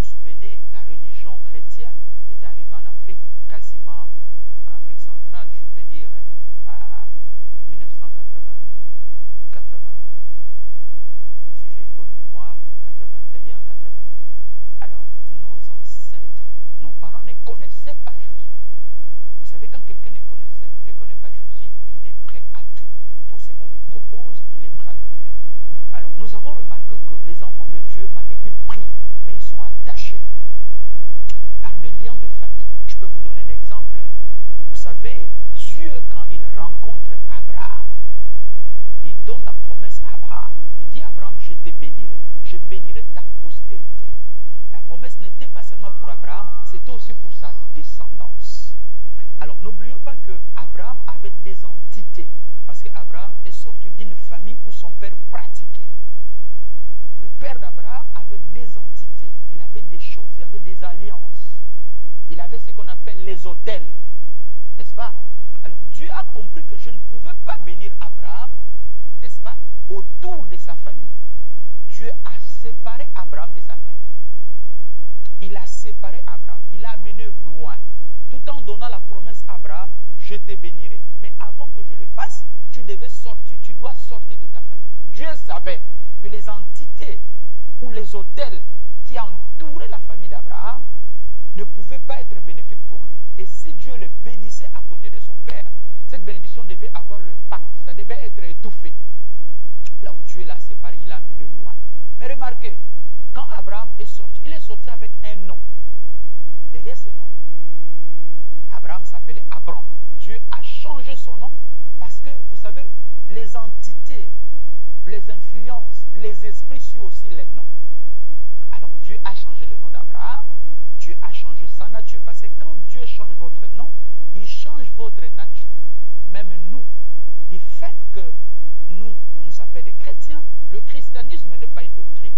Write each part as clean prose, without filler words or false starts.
vous souvenez, la religion chrétienne est arrivée en Afrique, quasiment en Afrique centrale, je peux dire à 1980, si j'ai une bonne mémoire, 81, 82. Alors, nos ancêtres, nos parents ne connaissaient pas Jésus. Vous savez, quand quelqu'un ne connaît pas Jésus, il est prêt à tout. Tout ce qu'on lui propose, il est prêt à le faire. Alors, nous avons remarqué que les enfants de Dieu, malgré qu'ils prient, mais ils sont attachés par des liens de famille. Je peux vous donner un exemple. Vous savez, Dieu, quand il rencontre Abraham, il donne la promesse à Abraham. Il dit à Abraham, je te bénirai. Je bénirai ta postérité. La promesse n'était pas seulement pour Abraham, c'était aussi pour sa descendance. Alors, n'oublions pas que Abraham avait des entités. Parce qu'Abraham est sorti d'une famille où son père pratiquait. Le père d'Abraham avait des entités. Il avait des choses, il avait des alliances. Il avait ce qu'on appelle les autels. N'est-ce pas? Alors, Dieu a compris que je ne pouvais pas bénir Abraham, n'est-ce pas, autour de sa famille. Dieu a séparé Abraham de sa famille. Il a séparé Abraham. Il l'a amené loin. Tout en donnant la promesse à Abraham, je te bénirai. Mais avant que je le fasse, tu devais sortir. Tu dois sortir de ta famille. Dieu savait que les entités ou les autels qui entouraient la famille d'Abraham ne pouvaient pas être bénéfiques pour lui. Et si Dieu le bénissait à côté de son père, cette bénédiction devait avoir l'impact. Ça devait être étouffé. Là où Dieu l'a séparé, il l'a amené loin. Mais remarquez, quand Abraham est sorti, il est sorti avec un nom. Derrière ce nom-là, Abraham s'appelait Abram. Dieu a changé son nom parce que, vous savez, les entités, les influences, les esprits suivent aussi les noms. Alors Dieu a changé le nom d'Abraham, Dieu a changé sa nature. Parce que quand Dieu change votre nom, il change votre nature. Même nous, du fait que nous, on nous appelle des chrétiens, le christianisme n'est pas une doctrine.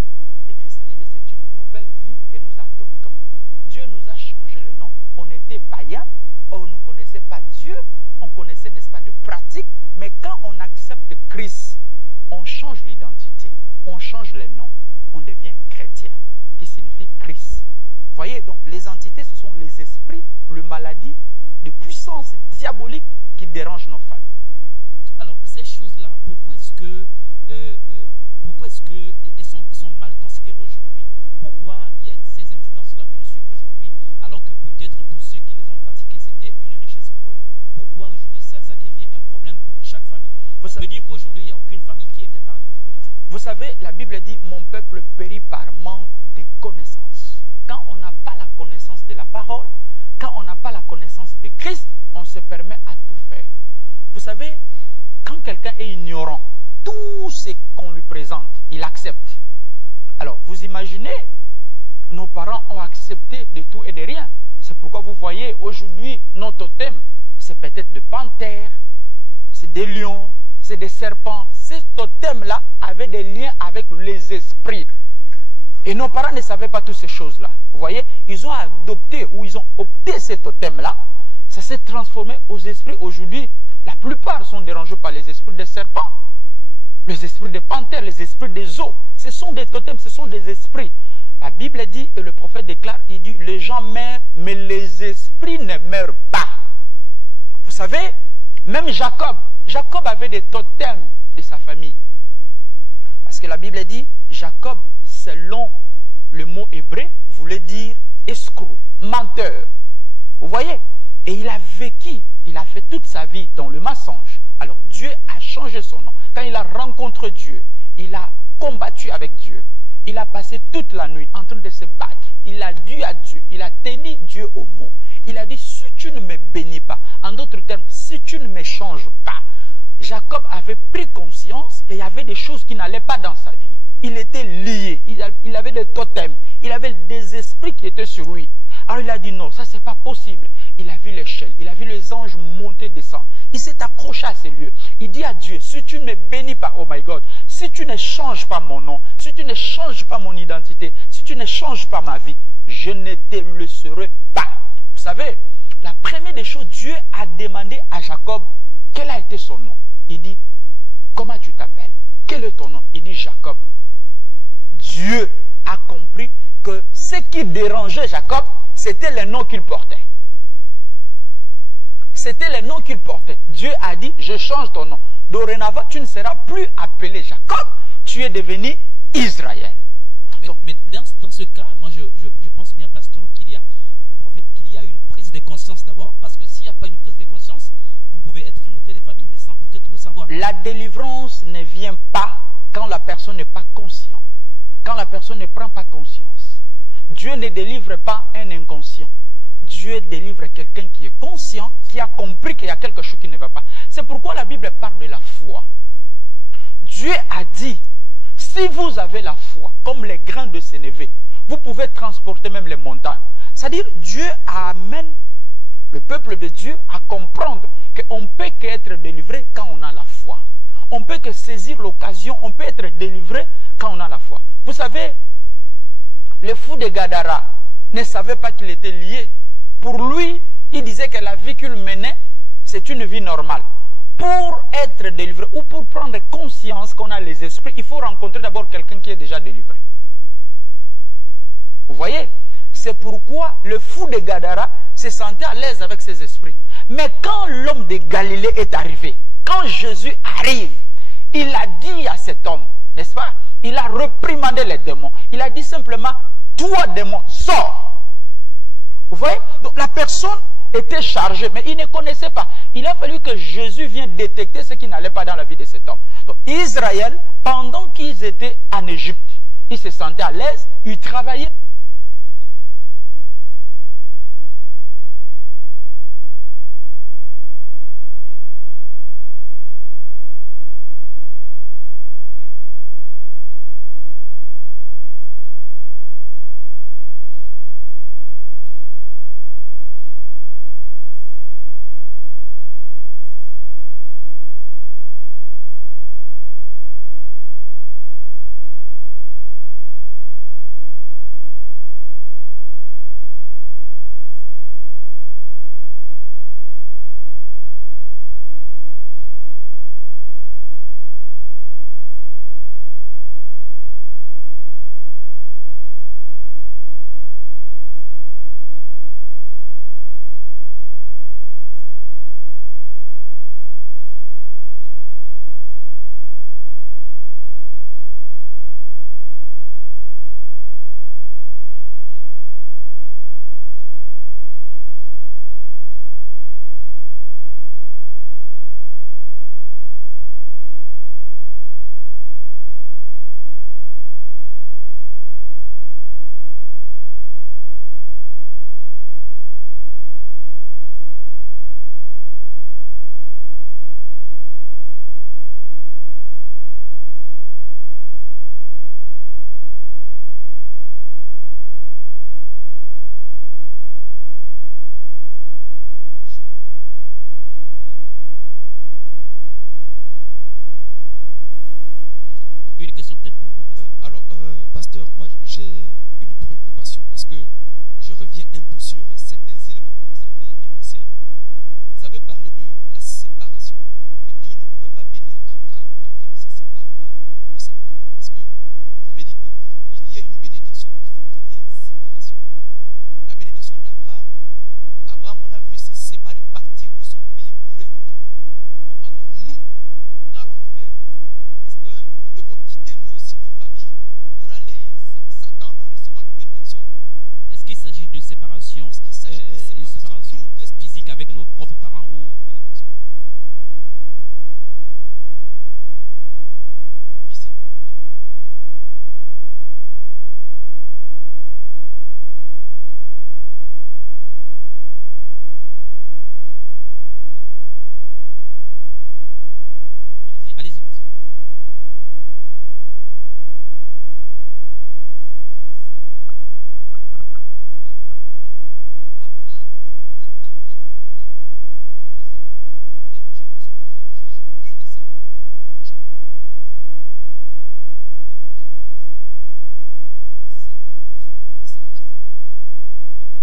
Le christianisme, c'est une nouvelle vie que nous adoptons. Dieu nous a changé le nom. On était païens, on ne connaissait pas Dieu, on connaissait, n'est-ce pas, de pratique, mais quand on accepte Christ, on change l'identité, on change le nom, on devient chrétien, qui signifie Christ. Voyez, donc les entités, ce sont les esprits, les maladies, de puissance diabolique qui dérangent nos familles. Alors, ces choses-là, pourquoi est-ce que ils sont mal considérées aujourd'hui? Pourquoi il y a ces influences-là que nous suivons aujourd'hui, alors que peut-être pour ceux qui les ont pratiquées, c'était une richesse pour eux? Pourquoi aujourd'hui ça devient un problème pour chaque famille? On peut dire qu'aujourd'hui, il n'y a aucune famille qui est épargnée aujourd'hui. Vous savez, la Bible dit, mon peuple périt par manque de connaissance. Quand on n'a pas la connaissance de la parole, quand on n'a pas la connaissance de Christ, on se permet à tout faire. Vous savez, quand quelqu'un est ignorant, tout ce qu'on lui présente, il accepte. Alors, vous imaginez, nos parents ont accepté de tout et de rien. C'est pourquoi vous voyez, aujourd'hui, notre totem, c'est peut-être des panthères, c'est des lions, c'est des serpents. Ces totems-là avaient des liens avec les esprits. Et nos parents ne savaient pas toutes ces choses-là. Vous voyez, ils ont adopté ou ils ont opté ces totems-là. Ça s'est transformé aux esprits. Aujourd'hui, la plupart sont dérangés par les esprits des serpents, les esprits des panthères, les esprits des eaux. Ce sont des totems, ce sont des esprits. La Bible dit, et le prophète déclare, il dit, les gens meurent, mais les esprits ne meurent pas. Vous savez, même Jacob avait des totems de sa famille. Parce que la Bible dit, Jacob, selon le mot hébreu, voulait dire escroc, menteur. Vous voyez? Et il a vécu, il a fait toute sa vie dans le mensonge. Alors Dieu a changé son nom. Quand il a rencontré Dieu, il a combattu avec Dieu. Il a passé toute la nuit en train de se battre. Il a dit à Dieu, il a tenu Dieu au mot. Il a dit, si tu ne me bénis pas, en d'autres termes, si tu ne me changes pas. Jacob avait pris conscience qu'il y avait des choses qui n'allaient pas dans sa vie. Il était lié, il avait des totems, il avait des esprits qui étaient sur lui. Alors il a dit non, ça c'est pas possible. Il a vu l'échelle, il a vu les anges monter, descendre. Il s'est accroché à ces lieux. Il dit à Dieu, si tu ne me bénis pas, oh my God, si tu ne changes pas mon nom, si tu ne changes pas mon identité, si tu ne changes pas ma vie, je ne te le serai pas. Vous savez, la première des choses, Dieu a demandé à Jacob quel a été son nom. Il dit, comment tu t'appelles? Quel est ton nom? Il dit Jacob. Dieu a compris que ce qui dérangeait Jacob, c'était les noms qu'il portait. C'était les noms qu'il portait. Dieu a dit, je change ton nom. Dorénavant, tu ne seras plus appelé Jacob, tu es devenu Israël. Mais dans ce cas, moi je pense bien, pasteur, qu'il y a le prophète, qu'il y a une prise de conscience d'abord, parce que s'il n'y a pas une prise de conscience, vous pouvez être noté des familles, mais sans peut-être le savoir. La délivrance ne vient pas quand la personne n'est pas consciente, quand la personne ne prend pas conscience. Dieu ne délivre pas un inconscient. Dieu délivre quelqu'un qui est conscient, qui a compris qu'il y a quelque chose qui ne va pas. C'est pourquoi la Bible parle de la foi. Dieu a dit, si vous avez la foi, comme les grains de sénévé, vous pouvez transporter même les montagnes. C'est-à-dire, Dieu amène le peuple de Dieu à comprendre qu'on ne peut qu'être délivré quand on a la foi. On ne peut que saisir l'occasion, on peut être délivré quand on a la foi. Vous savez, le fou de Gadara ne savait pas qu'il était lié. Pour lui, il disait que la vie qu'il menait, c'est une vie normale. Pour être délivré ou pour prendre conscience qu'on a les esprits, il faut rencontrer d'abord quelqu'un qui est déjà délivré. Vous voyez? C'est pourquoi le fou de Gadara se sentait à l'aise avec ses esprits. Mais quand l'homme de Galilée est arrivé, quand Jésus arrive, il a dit à cet homme, n'est-ce pas? Il a reprimandé les démons. Il a dit simplement, toi démon, sors. Vous voyez? Donc la personne était chargée, mais il ne connaissait pas. Il a fallu que Jésus vienne détecter ce qui n'allait pas dans la vie de cet homme. Donc Israël, pendant qu'ils étaient en Égypte, ils se sentaient à l'aise, ils travaillaient. Une question peut-être pour vous. Alors, pasteur, moi j'ai une préoccupation parce que je reviens un peu sur certains éléments que vous avez énoncés. Vous avez parlé de la séparation, que Dieu ne pouvait pas bénir Abraham tant qu'il ne se sépare pas de sa femme. Parce que vous avez dit que pour qu'il y ait une bénédiction, il faut qu'il y ait une séparation. La bénédiction d'Abraham, Abraham, on a vu se séparer, partir de son pays pour un autre endroit. Bon, alors nous, qu'allons-nous faire? Est-ce que nous devons quitter nous aussi nos familles pour aller s'attendre à recevoir une bénédiction? Est-ce qu'il s'agit d'une séparation, une séparation physique avec nos propres parents ou physique? Oui. allez-y, pasteur. Abraham ne pouvait pas être béni. Et Dieu aussi nous juge innocemment. Chaque enfant de Dieu, quand on est dans la nouvelle alliance, il faut une séparation. Sans la séparation, on ne peut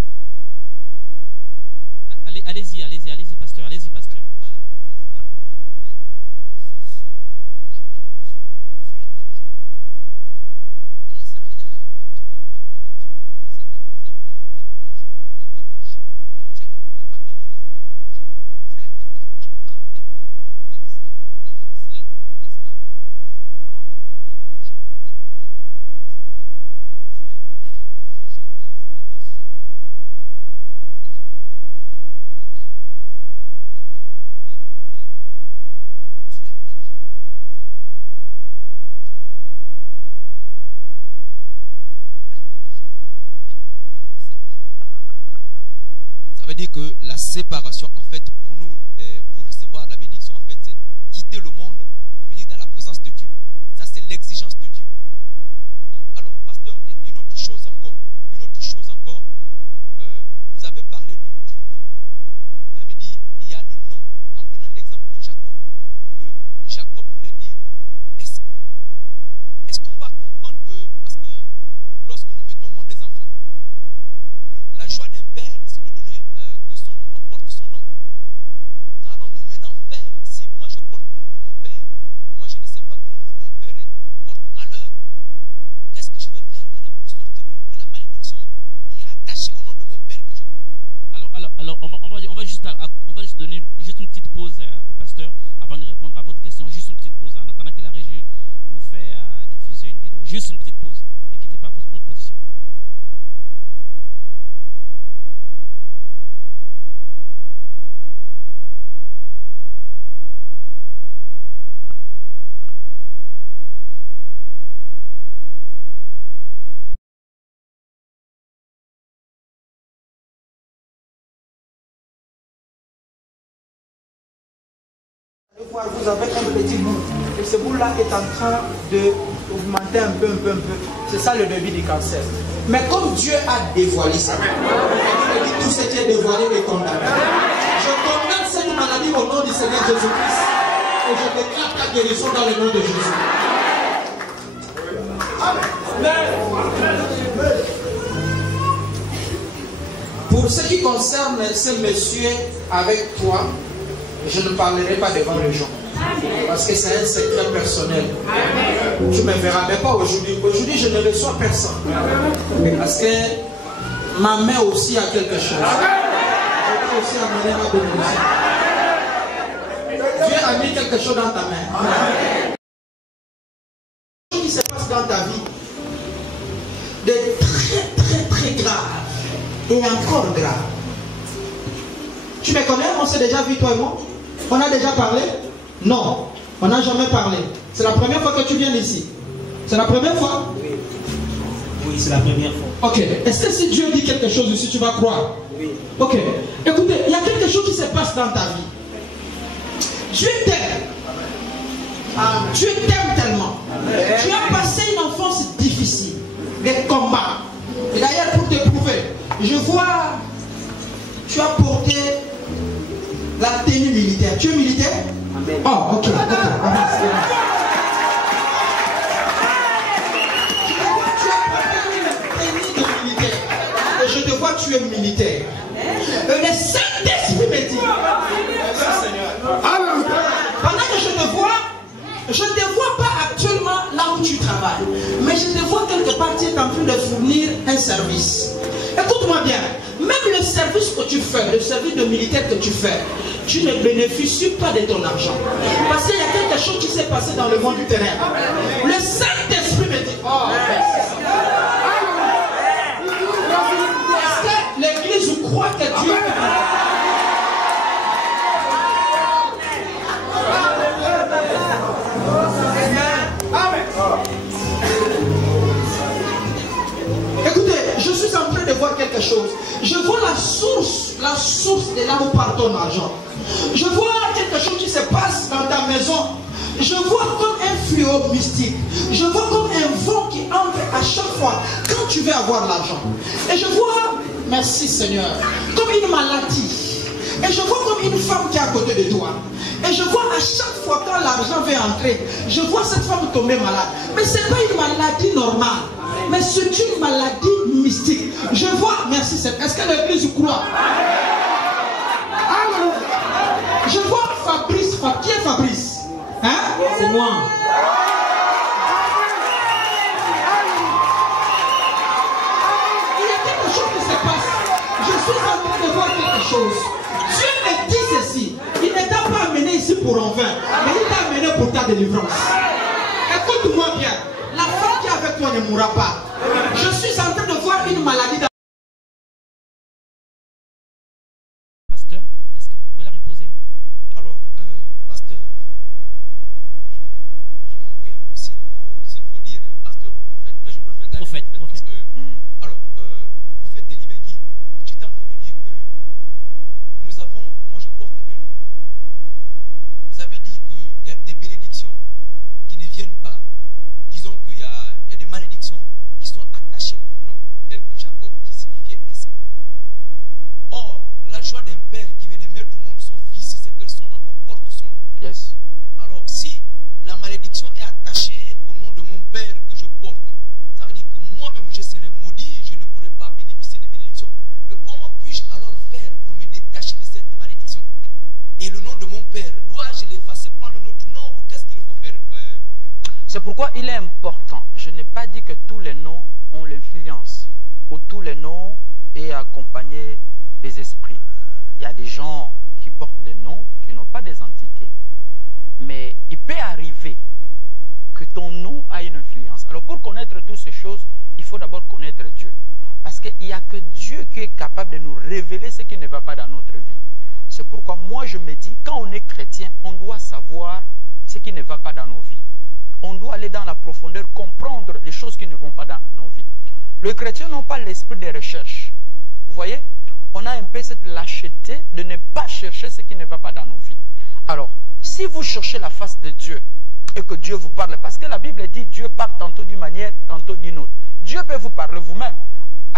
pas entrer. Allez-y, pasteur. Allez-y, On pasteur. ne peut pas, n'est-ce pas, entrer en possession de la bénédiction. Dieu est le Dieu de la séparation. Israël était un peuple de Dieu. Ils étaient dans dire que la séparation, en fait, pour nous, pour recevoir la bénédiction, en fait, c'est quitter le monde pour venir dans la présence de Dieu. Ça, c'est l'exigence de Dieu. Bon, alors, pasteur, une autre chose encore. Vous avez parlé du nom. Vous avez dit, il y a le nom, en prenant l'exemple de Jacob, que Jacob voulait dire escroc. Est-ce qu'on va comprendre que, parce que lorsque nous mettons au monde des enfants, la joie d'un père, c'est de donner que son enfant porte son nom. Qu'allons-nous maintenant faire? Si moi je porte le nom de mon père, moi je ne sais pas que le nom de mon père porte malheur, qu'est-ce que je vais faire maintenant pour sortir de la malédiction qui est attachée au nom de mon père que je porte? Alors on va juste donner juste une petite pause au pasteur avant de répondre à votre question. Juste une petite pause en attendant que la régie nous fait diffuser une vidéo. Juste une petite pause. Ne quittez pas votre position. Vous avez un petit bout et ce bout là est en train d'augmenter un peu. C'est ça le début du cancer. Mais comme Dieu a dévoilé ça, il dit tout ce qui est dévoilé est condamné. Je condamne cette maladie au nom du Seigneur Jésus-Christ et je déclare ta guérison dans le nom de Jésus. Pour ce qui concerne ce monsieur avec toi, je ne parlerai pas devant les gens. Parce que c'est un secret personnel. Tu me verras, mais pas aujourd'hui. Aujourd'hui, je ne reçois personne. Parce que ma main aussi a quelque chose. Je peux aussi amener ma bénédiction. Dieu a mis quelque chose dans ta main. Ce qui se passe dans ta vie, de très grave et encore grave. Tu me connais? On s'est déjà vu, toi et moi? On a déjà parlé? Non, on n'a jamais parlé. C'est la première fois que tu viens ici? C'est la première fois? Oui. Oui, c'est la première fois. Ok. Est-ce que si Dieu dit quelque chose ici, tu vas croire? Oui. Ok. Écoutez, il y a quelque chose qui se passe dans ta vie. Dieu t'aime. Dieu t'aime tellement. Tu as passé une enfance difficile, des combats. Et d'ailleurs, pour te prouver, je vois, tu as porté la tenue militaire. Tu es militaire? Amen. Oh, ok. Tu as porté une tenue de militaire. Et je te vois, tu es militaire. Et le Saint-Esprit me dit, pendant que je ne te vois pas actuellement là où tu travailles, mais je te vois quelque part, tu es en train de fournir un service. Écoute-moi bien, même le service que tu fais, le service de militaire que tu fais, tu ne bénéficies pas de ton argent. Parce qu'il y a quelque chose qui s'est passé dans le monde du terrain. Le Saint-Esprit me dit, oh, est-ce que l'église croit que Dieu Écoutez, je suis en train de voir quelque chose. Je vois la source de là où part ton argent. Je vois quelque chose qui se passe dans ta maison. Je vois comme un fléau mystique. Je vois comme un vent qui entre à chaque fois quand tu veux avoir l'argent. Et je vois, merci Seigneur, comme une maladie. Et je vois comme une femme qui est à côté de toi. Et je vois à chaque fois quand l'argent veut entrer, je vois cette femme tomber malade. Mais ce n'est pas une maladie normale. Mais c'est une maladie mystique. Je vois, merci Seigneur. Est-ce que l'église croit? Je vois Fabrice. Qui est Fabrice? Hein? C'est moi. Il y a quelque chose qui se passe. Je suis en train de voir quelque chose. Dieu me dit ceci. Il ne t'a pas amené ici pour en vain, mais il t'a amené pour ta délivrance. Écoute-moi bien. La femme qui est avec toi ne mourra pas. Je suis en train de voir une maladie dans... Pasteur, est-ce que vous pouvez la reposer? Alors, pasteur, je m'embrouille un peu s'il faut dire pasteur ou prophète. Mais je préfère prophète. Parce que, alors, prophète de Libengui, j'étais en train de dire que pourquoi il est important. Je n'ai pas dit que tous les noms ont l'influence ou tous les noms est accompagné des esprits. Il y a des gens qui portent des noms qui n'ont pas des entités. Mais il peut arriver que ton nom a une influence. Alors pour connaître toutes ces choses, il faut d'abord connaître Dieu. Parce qu'il n'y a que Dieu qui est capable de nous révéler ce qui ne va pas dans notre vie. C'est pourquoi moi je me dis, quand on est chrétien, on doit savoir ce qui ne va pas dans nos vies. On doit aller dans la profondeur, comprendre les choses qui ne vont pas dans nos vies. Les chrétiens n'ont pas l'esprit de recherche. Vous voyez, on a un peu cette lâcheté de ne pas chercher ce qui ne va pas dans nos vies. Alors, si vous cherchez la face de Dieu et que Dieu vous parle, parce que la Bible dit Dieu parle tantôt d'une manière, tantôt d'une autre. Dieu peut vous parler vous-même.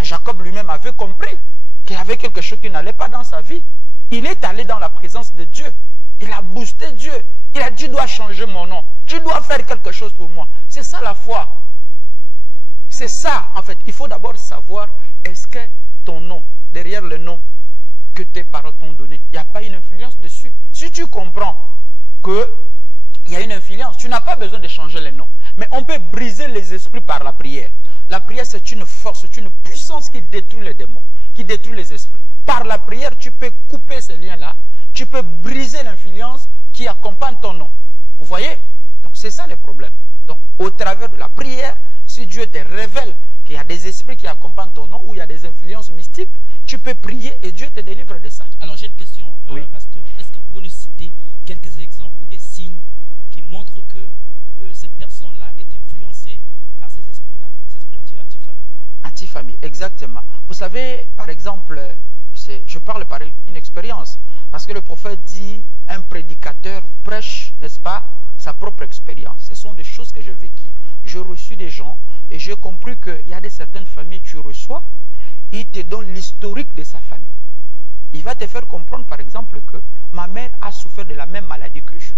Jacob lui-même avait compris qu'il y avait quelque chose qui n'allait pas dans sa vie. Il est allé dans la présence de Dieu. Il a boosté Dieu. Il a dit, tu dois changer mon nom. Tu dois faire quelque chose pour moi. C'est ça la foi. C'est ça, en fait. Il faut d'abord savoir, est-ce que ton nom, derrière le nom que tes parents t'ont donné, il n'y a pas une influence dessus. Si tu comprends qu'il y a une influence, tu n'as pas besoin de changer les noms. Mais on peut briser les esprits par la prière. La prière, c'est une force, c'est une puissance qui détruit les démons, qui détruit les esprits. Par la prière, tu peux couper ces liens-là, tu peux briser l'influence qui accompagne ton nom. Vous voyez? Donc, c'est ça le problème. Donc, au travers de la prière, si Dieu te révèle qu'il y a des esprits qui accompagnent ton nom ou il y a des influences mystiques, tu peux prier et Dieu te délivre de ça. Alors, j'ai une question, oui. Pasteur. Est-ce que vous pouvez nous citer quelques exemples ou des signes qui montrent que cette personne-là est influencée par ces esprits-là, ces esprits anti-famille? Anti-famille, exactement. Vous savez, par exemple, je parle par une expérience. Parce que le prophète dit, un prédicateur prêche, n'est-ce pas, sa propre expérience. Ce sont des choses que j'ai vécues. J'ai reçu des gens et j'ai compris qu'il y a certaines familles que tu reçois, il te donne l'historique de sa famille. Il va te faire comprendre, par exemple, que ma mère a souffert de la même maladie que je.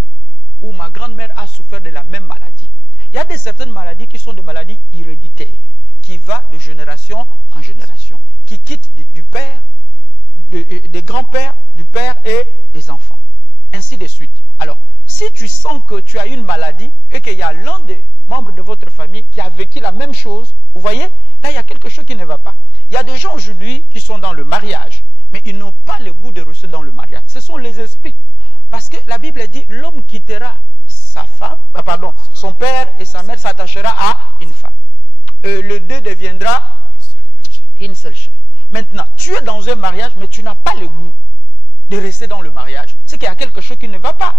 Ou ma grand-mère a souffert de la même maladie. Il y a certaines maladies qui sont des maladies héréditaires, qui vont de génération en génération, qui quittent du père, des grands-pères, du père et des enfants. Ainsi de suite. Alors, si tu sens que tu as une maladie et qu'il y a l'un des membres de votre famille qui a vécu la même chose, vous voyez, là, il y a quelque chose qui ne va pas. Il y a des gens aujourd'hui qui sont dans le mariage, mais ils n'ont pas le goût de rester dans le mariage. Ce sont les esprits. Parce que la Bible dit, l'homme quittera sa femme, son père et sa mère s'attachera à une femme. Le deux deviendra une seule chair. Maintenant, tu es dans un mariage, mais tu n'as pas le goût de rester dans le mariage. C'est qu'il y a quelque chose qui ne va pas.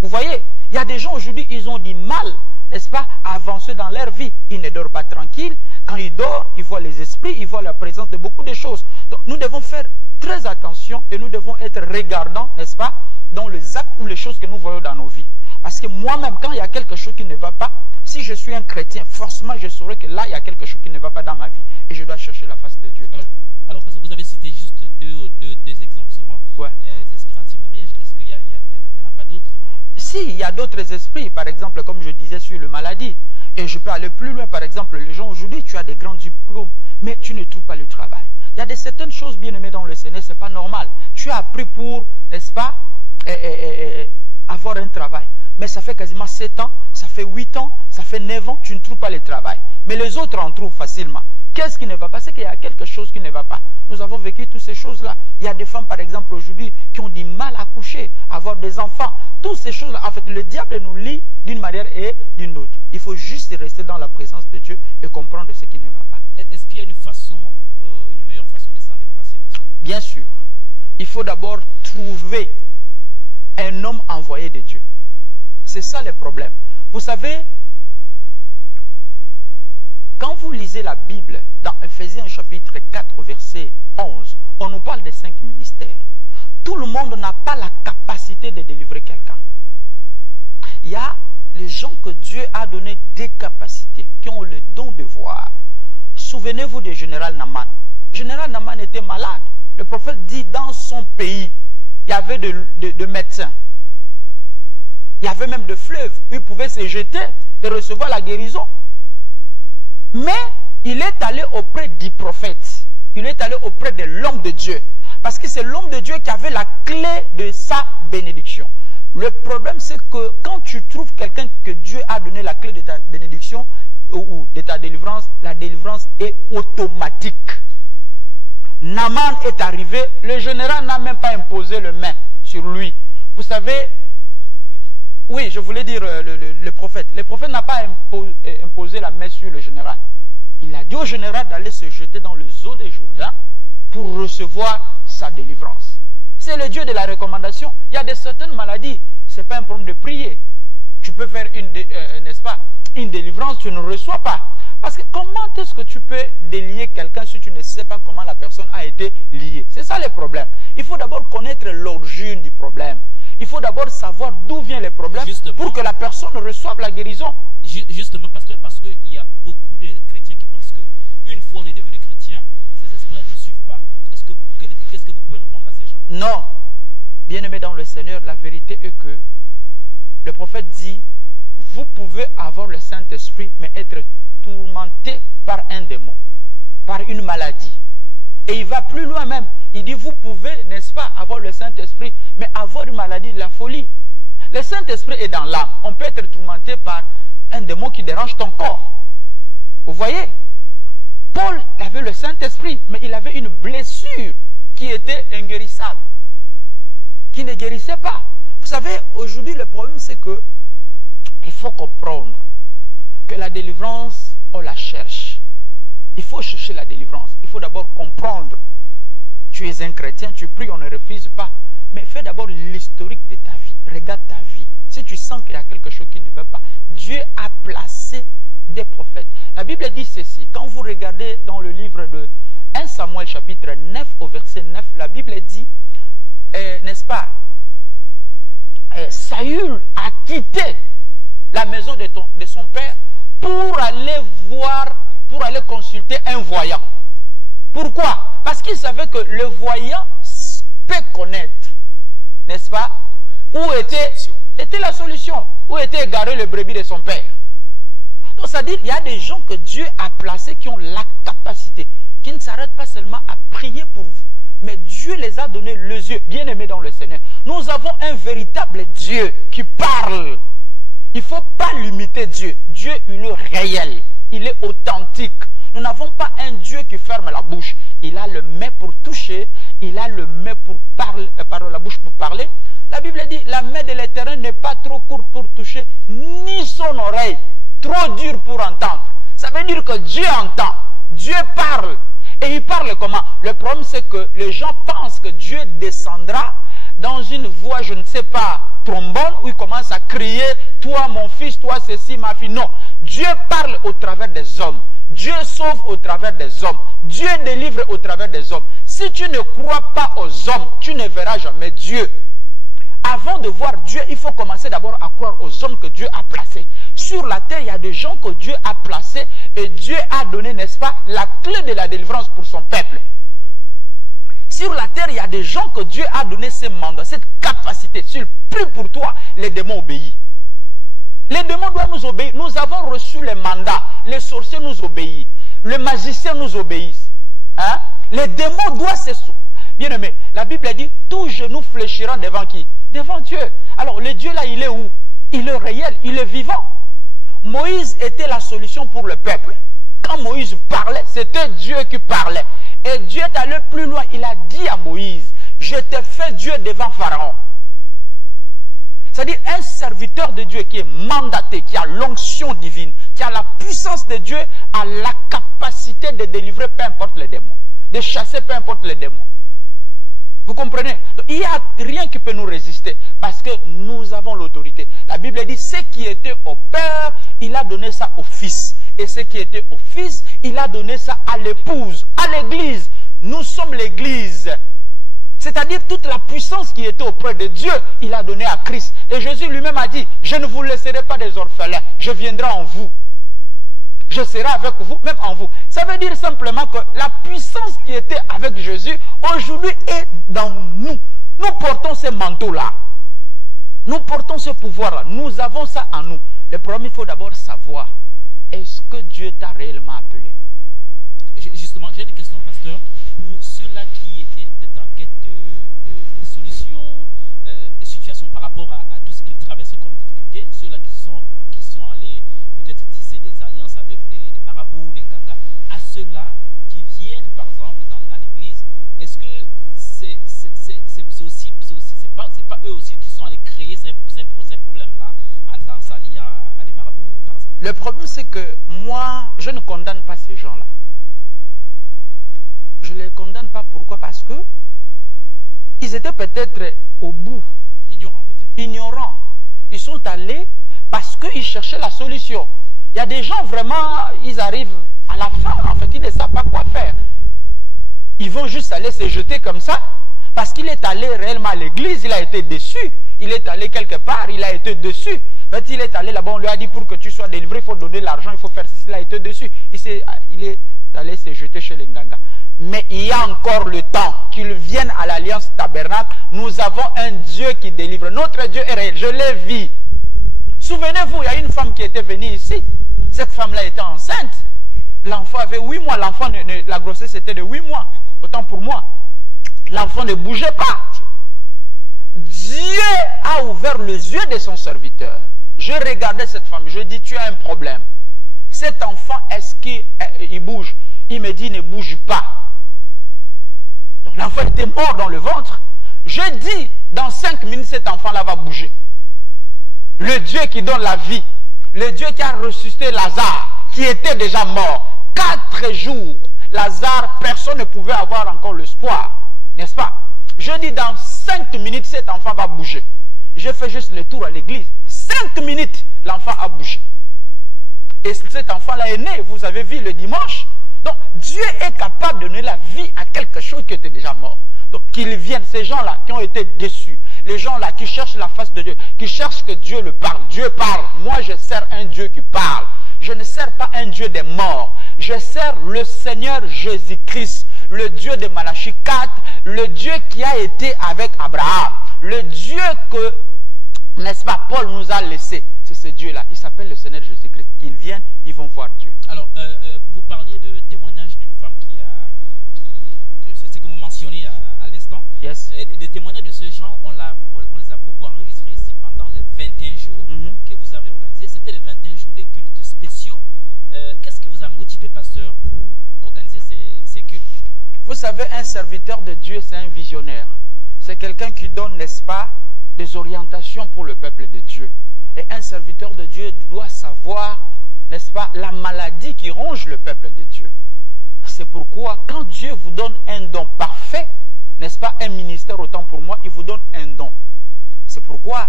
Vous voyez, il y a des gens aujourd'hui, ils ont du mal, n'est-ce pas, à avancer dans leur vie. Ils ne dorment pas tranquille. Quand ils dorment, ils voient les esprits, ils voient la présence de beaucoup de choses. Donc, nous devons faire très attention et nous devons être regardants, n'est-ce pas, dans les actes ou les choses que nous voyons dans nos vies. Parce que moi-même, quand il y a quelque chose qui ne va pas, si je suis un chrétien, forcément, je saurai que là, il y a quelque chose qui ne va pas dans ma vie. Et je dois chercher la face de Dieu. Alors parce que vous avez cité juste deux exemples seulement. Ouais. Des esprits anti-mariage. Est-ce qu'il n'y en a pas d'autres? Si, il y a d'autres esprits. Par exemple, comme je disais sur la maladie. Et je peux aller plus loin. Par exemple, les gens aujourd'hui, tu as des grands diplômes, mais tu ne trouves pas le travail. Il y a certaines choses bien aimées dans le Seigneur, ce n'est pas normal. Tu as appris pour, n'est-ce pas, avoir un travail. Mais ça fait quasiment 7 ans, ça fait 8 ans, ça fait 9 ans, tu ne trouves pas le travail. Mais les autres en trouvent facilement. Qu'est-ce qui ne va pas? C'est qu'il y a quelque chose qui ne va pas. Nous avons vécu toutes ces choses-là. Il y a des femmes, par exemple, aujourd'hui, qui ont du mal à coucher, à avoir des enfants. Toutes ces choses-là, en fait, le diable nous lie d'une manière et d'une autre. Il faut juste rester dans la présence de Dieu et comprendre ce qui ne va pas. Est-ce qu'il y a une meilleure façon de s'en débarrasser? Bien sûr. Il faut d'abord trouver un homme envoyé de Dieu. C'est ça le problème. Vous savez, quand vous lisez la Bible, dans Ephésiens chapitre 4, verset 11, on nous parle des 5 ministères. Tout le monde n'a pas la capacité de délivrer quelqu'un. Il y a les gens que Dieu a donné des capacités, qui ont le don de voir. Souvenez-vous du général Naaman. Le général Naaman était malade. Le prophète dit, dans son pays, il y avait de médecins. Il y avait même de fleuves où il pouvait se jeter et recevoir la guérison. Mais il est allé auprès du prophète. Il est allé auprès de l'homme de Dieu. Parce que c'est l'homme de Dieu qui avait la clé de sa bénédiction. Le problème, c'est que quand tu trouves quelqu'un que Dieu a donné la clé de ta bénédiction ou de ta délivrance, la délivrance est automatique. Naaman est arrivé, le général n'a même pas imposé le main sur lui. Vous savez, oui, je voulais dire le prophète. Le prophète n'a pas imposé la main sur le général. Il a dit au général d'aller se jeter dans le zoo des Jourdain pour recevoir sa délivrance. C'est le Dieu de la recommandation. Il y a certaines maladies, ce n'est pas un problème de prier. Tu peux faire n'est-ce pas, une délivrance, tu ne reçois pas. Parce que comment est-ce que tu peux délier quelqu'un si tu ne sais pas comment la personne a été liée? C'est ça le problème. Il faut d'abord connaître l'origine du problème. Il faut d'abord savoir d'où vient le problème pour que la personne reçoive la guérison. Justement, pasteur, parce qu'il y a beaucoup de chrétiens qui pensent qu'une fois on est devenu chrétien, ces esprits ne suivent pas. Qu'est-ce que vous pouvez répondre à ces gens-là? Non. Bien-aimé dans le Seigneur, la vérité est que le prophète dit, vous pouvez avoir le Saint-Esprit, mais être tourmenté par un démon, par une maladie. Et il va plus loin même. Il dit, vous pouvez, n'est-ce pas, avoir le Saint-Esprit, mais avoir une maladie de la folie. Le Saint-Esprit est dans l'âme. On peut être tourmenté par un démon qui dérange ton corps. Vous voyez? Paul avait le Saint-Esprit, mais il avait une blessure qui était inguérissable, qui ne guérissait pas. Vous savez, aujourd'hui, le problème, c'est que il faut comprendre que la délivrance, on la cherche. Il faut chercher la délivrance. Il faut d'abord comprendre. Tu es un chrétien, tu pries, on ne refuse pas. Mais fais d'abord l'historique de ta vie. Regarde ta vie. Si tu sens qu'il y a quelque chose qui ne va pas, Dieu a placé des prophètes. La Bible dit ceci. Quand vous regardez dans le livre de 1 Samuel chapitre 9 au verset 9, la Bible dit, n'est-ce pas, Saül a quitté la maison de son père pour aller voir, pour aller consulter un voyant. Pourquoi? Parce qu'il savait que le voyant peut connaître, n'est-ce pas, où était la solution, où était égaré le brebis de son père. Donc, c'est-à-dire, il y a des gens que Dieu a placés qui ont la capacité, qui ne s'arrêtent pas seulement à prier pour vous, mais Dieu les a donné les yeux, bien aimés dans le Seigneur. Nous avons un véritable Dieu qui parle. Il ne faut pas limiter Dieu. Dieu, il est réel, il est authentique. Nous n'avons pas un Dieu qui ferme la bouche. Il a le main pour toucher, il a le main pour parler, la bouche pour parler. La Bible dit, la main de l'Éternel n'est pas trop courte pour toucher, ni son oreille trop dure pour entendre. Ça veut dire que Dieu entend, Dieu parle. Et il parle comment? Le problème, c'est que les gens pensent que Dieu descendra dans une voix, je ne sais pas, trombone, où il commence à crier, toi mon fils, toi ceci, ma fille. Non, Dieu parle au travers des hommes. Dieu sauve au travers des hommes. Dieu délivre au travers des hommes. Si tu ne crois pas aux hommes, tu ne verras jamais Dieu. Avant de voir Dieu, il faut commencer d'abord à croire aux hommes que Dieu a placés. Sur la terre, il y a des gens que Dieu a placés et Dieu a donné, n'est-ce pas, la clé de la délivrance pour son peuple. Sur la terre, il y a des gens que Dieu a donné ce mandat, cette capacité. S'il prie pour toi, les démons obéissent. Les démons doivent nous obéir. Nous avons reçu les mandats. Les sorciers nous obéissent. Les magiciens nous obéissent. Hein? Les démons doivent se... Bien aimé, la Bible dit, tout genou fléchira devant qui? Devant Dieu. Alors, le Dieu là, il est où? Il est réel, il est vivant. Moïse était la solution pour le peuple. Quand Moïse parlait, c'était Dieu qui parlait. Et Dieu est allé plus loin. Il a dit à Moïse, je t'ai fait Dieu devant Pharaon. C'est-à-dire un serviteur de Dieu qui est mandaté, qui a l'onction divine, qui a la puissance de Dieu, a la capacité de délivrer peu importe les démons, de chasser peu importe les démons. Vous comprenez? Donc, il n'y a rien qui peut nous résister parce que nous avons l'autorité. La Bible dit, ce qui était au Père, il a donné ça au Fils. Et ce qui était au Fils, il a donné ça à l'épouse, à l'Église. Nous sommes l'Église. C'est-à-dire toute la puissance qui était auprès de Dieu, il a donné à Christ. Et Jésus lui-même a dit, je ne vous laisserai pas des orphelins, je viendrai en vous. Je serai avec vous, même en vous. Ça veut dire simplement que la puissance qui était avec Jésus, aujourd'hui est dans nous. Nous portons ce manteau-là. Nous portons ce pouvoir-là. Nous avons ça en nous. Le problème, il faut d'abord savoir, est-ce que Dieu t'a réellement appelé? Justement, j'ai une question, pasteur. Pour ceux-là qui étaient peut-être en quête de solutions, de situations par rapport à tout c'est pas eux aussi qui sont allés créer ces problèmes-là en Tanzanie, à les marabouts, par exemple. Le problème, c'est que moi, je ne condamne pas ces gens-là. Je ne les condamne pas. Pourquoi? Parce que ils étaient peut-être au bout. Ignorants, peut-être. Ignorants. Ils sont allés parce qu'ils cherchaient la solution. Il y a des gens, vraiment, ils arrivent à la fin. En fait, ils ne savent pas quoi faire. Ils vont juste aller se jeter comme ça. Parce qu'il est allé réellement à l'église, il a été déçu. Il est allé quelque part, il a été déçu. En fait, il est allé là-bas, on lui a dit pour que tu sois délivré, il faut donner l'argent, il faut faire ceci. Il a été déçu. Il est allé se jeter chez les Nganga. Mais il y a encore le temps qu'ils viennent à l'Alliance Tabernacle. Nous avons un Dieu qui délivre. Notre Dieu est réel. Je l'ai vu. Souvenez-vous, il y a une femme qui était venue ici. Cette femme-là était enceinte. L'enfant avait 8 mois. La grossesse était de 8 mois. Autant pour moi. L'enfant ne bougeait pas. Dieu a ouvert les yeux de son serviteur. Je regardais cette femme. Je dis, tu as un problème. Cet enfant, est-ce qu'il bouge? Il me dit, ne bouge pas. Donc l'enfant était mort dans le ventre. Je dis, dans 5 minutes, cet enfant-là va bouger. Le Dieu qui donne la vie, le Dieu qui a ressuscité Lazare, qui était déjà mort. 4 jours, Lazare, personne ne pouvait avoir encore l'espoir. N'est-ce pas? Je dis, dans 5 minutes, cet enfant va bouger. J'ai fait juste le tour à l'église. 5 minutes, l'enfant a bougé. Et cet enfant-là est né, vous avez vu le dimanche. Donc, Dieu est capable de donner la vie à quelque chose qui était déjà mort. Donc, qu'ils viennent, ces gens-là qui ont été déçus, les gens-là qui cherchent la face de Dieu, qui cherchent que Dieu le parle. Dieu parle. Moi, je sers un Dieu qui parle. Je ne sers pas un Dieu des morts. Je sers le Seigneur Jésus-Christ, le Dieu de Malachie 4, le Dieu qui a été avec Abraham, le Dieu que, n'est-ce pas, Paul nous a laissé. C'est ce Dieu-là. Il s'appelle le Seigneur Jésus-Christ. Qu'ils viennent, ils vont voir Dieu. Alors, vous parliez de témoignage d'une femme c'est ce que vous mentionnez à l'instant. Yes. Des témoignages de ce genre, on les a beaucoup enregistrés ici pendant les 21 jours que vous avez organisés. C'était les 21 jours des cultes spéciaux. Qu'est-ce qui vous a motivé, pasteur, pour organiser ces cultes? Vous savez, un serviteur de Dieu, c'est un visionnaire. C'est quelqu'un qui donne, n'est-ce pas, des orientations pour le peuple de Dieu. Et un serviteur de Dieu doit savoir, n'est-ce pas, la maladie qui ronge le peuple de Dieu. C'est pourquoi, quand Dieu vous donne un don parfait, n'est-ce pas, un ministère, autant pour moi, il vous donne un don. C'est pourquoi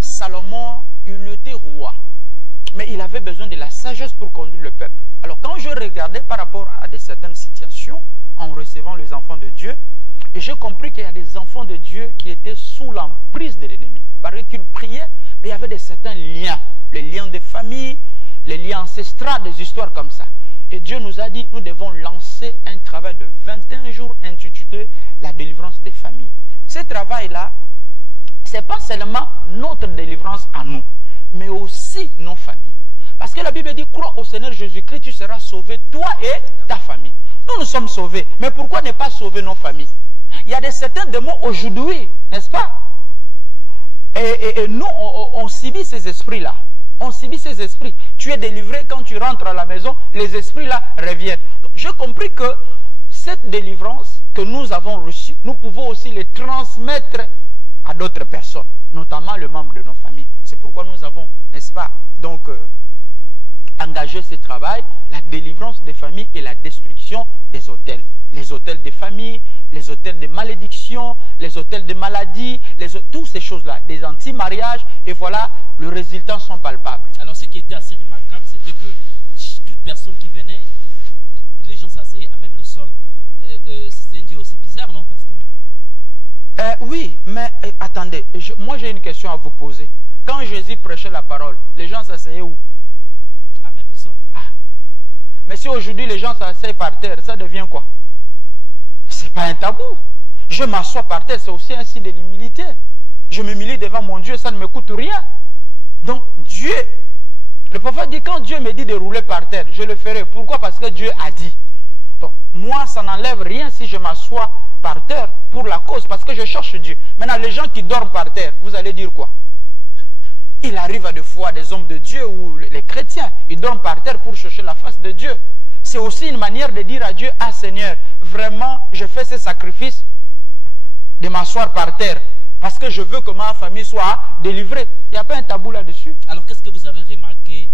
Salomon, il était roi. Mais il avait besoin de la sagesse pour conduire le peuple. Alors, quand je regardais par rapport à certaines situations, en recevant les enfants de Dieu, et j'ai compris qu'il y a des enfants de Dieu qui étaient sous l'emprise de l'ennemi. Parce qu'ils priaient, mais il y avait certains liens. Les liens de famille, les liens ancestraux, des histoires comme ça. Et Dieu nous a dit, nous devons lancer un travail de 21 jours intitulé la délivrance des familles. Ce travail-là, ce n'est pas seulement notre délivrance à nous, mais aussi nos familles. Parce que la Bible dit, crois au Seigneur Jésus-Christ, tu seras sauvé, toi et ta famille. Nous sommes sauvés, mais pourquoi ne pas sauver nos familles? Il y a certains démons aujourd'hui, n'est-ce pas? Et nous, on subit ces esprits-là. On subit ces esprits. Tu es délivré, quand tu rentres à la maison, les esprits-là reviennent. J'ai compris que cette délivrance que nous avons reçue, nous pouvons aussi les transmettre à d'autres personnes, notamment les membres de nos familles. C'est pourquoi nous avons, n'est-ce pas, donc engagé ce travail, la délivrance des familles et la destruction des hôtels. Les hôtels des familles, les hôtels de malédiction, les hôtels de maladie, toutes ces choses-là, des anti-mariages, et voilà, les résultats sont palpables. Alors ce qui était assez remarquable, c'était que toute personne qui venait, les gens s'asseyaient à même le sol. C'est un Dieu aussi bizarre, non, pasteur? Oui, mais attendez, moi j'ai une question à vous poser. Quand Jésus prêchait la parole, les gens s'asseyaient où? À même le sol. Ah. Mais si aujourd'hui les gens s'asseyent par terre, ça devient quoi? C'est pas un tabou. Je m'assois par terre, c'est aussi un signe de l'humilité. Je m'humilie devant mon Dieu, ça ne me coûte rien. Donc Dieu, le prophète dit, quand Dieu me dit de rouler par terre, je le ferai. Pourquoi? Parce que Dieu a dit. Donc moi, ça n'enlève rien si je m'assois par terre pour la cause, parce que je cherche Dieu. Maintenant, les gens qui dorment par terre, vous allez dire quoi? Il arrive à des fois des hommes de Dieu ou les chrétiens, ils dorment par terre pour chercher la face de Dieu. C'est aussi une manière de dire à Dieu, ah Seigneur, vraiment, je fais ce sacrifice. de m'asseoir par terre parce que je veux que ma famille soit délivrée. Il n'y a pas un tabou là-dessus. Alors, qu'est-ce que vous avez remarqué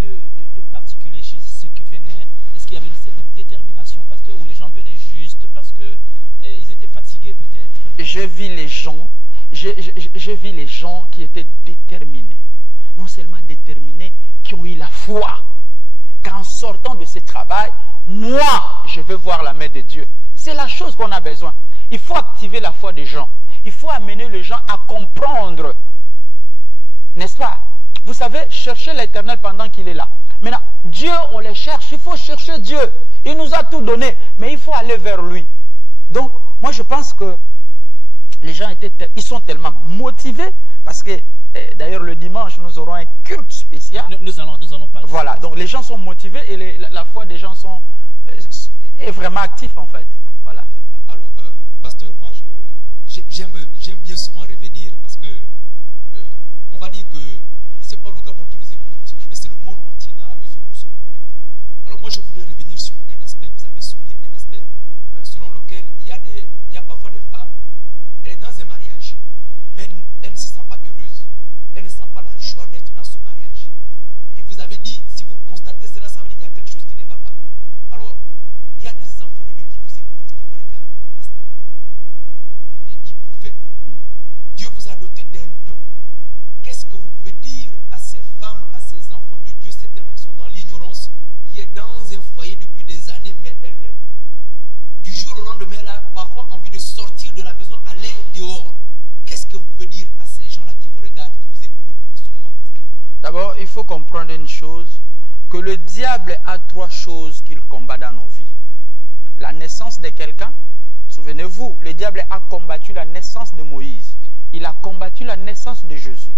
de particulier chez ceux qui venaient? Est-ce qu'il y avait une certaine détermination, pasteur, ou les gens venaient juste parce que ils étaient fatigués peut-être? J'ai vu les gens, j'ai vu les gens qui étaient déterminés. Non seulement déterminés, qui ont eu la foi. Qu'en sortant de ce travail, moi, je veux voir la main de Dieu. C'est la chose qu'on a besoin. Il faut activer la foi des gens. Il faut amener les gens à comprendre. N'est-ce pas? Vous savez, chercher l'Éternel pendant qu'il est là. Maintenant, Dieu, on le cherche. Il faut chercher Dieu. Il nous a tout donné, mais il faut aller vers lui. Donc, moi, je pense que les gens ils sont tellement motivés parce que, d'ailleurs, le dimanche, nous aurons un culte spécial. Nous allons parler. Voilà, donc les gens sont motivés et la foi des gens est vraiment active en fait. Voilà. Alors, pasteur, moi, j'aime bien souvent revenir parce que on va dire que ce n'est pas le Gabon qui nous écoute, mais c'est le monde entier dans la mesure où nous sommes connectés. Alors moi, je voudrais revenir sur un aspect, vous avez souligné un aspect selon lequel il y a parfois des femmes, elle est dans un mariage, mais elle ne se sent pas heureuse, elle ne sent pas la joie d'être dans ce mariage. Et vous avez dit, si vous constatez cela, ça veut dire qu'il y a quelque chose qui ne va pas. Alors, il y a des enfants de Dieu qui vous écoutent, qui vous regardent, pasteur. Je dis prophète. Dieu vous a doté d'un don. Qu'est-ce que vous pouvez dire à ces femmes, à ces enfants de Dieu, certainement qui sont dans l'ignorance, qui est dans un foyer depuis des années, mais elle, du jour au lendemain, elle a parfois envie de sortir de la maison, aller dehors. Qu'est-ce que vous pouvez dire à ces gens-là qui vous regardent, qui vous écoutent en ce moment, pasteur? D'abord, il faut comprendre une chose, que le diable a trois choses qu'il combat dans nos vies. La naissance de quelqu'un, souvenez-vous, le diable a combattu la naissance de Moïse. Il a combattu la naissance de Jésus.